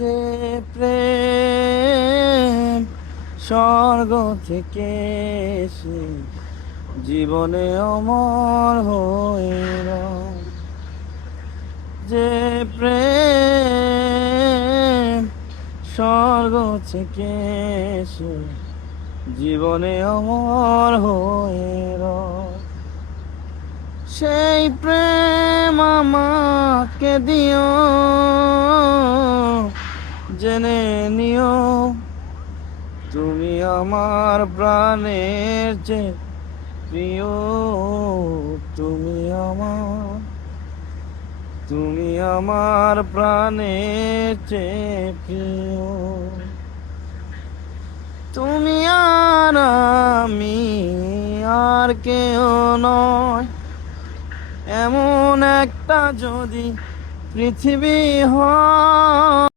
যে প্রেম স্বর্গ থেকে এসে জীবনে অমর হইল, যে প্রেম স্বর্গ থেকে এসে জীবনে অমর হইল, সেই প্রেম আমাকে দিও, জেনে নিও তুমি আমার প্রাণের চেয়ে প্রিয়, তুমি আমার প্রাণের চেয়ে প্রিয়। তুমি আর আমি আর কেউ নয়, এমন একটা যদি পৃথিবী হয়।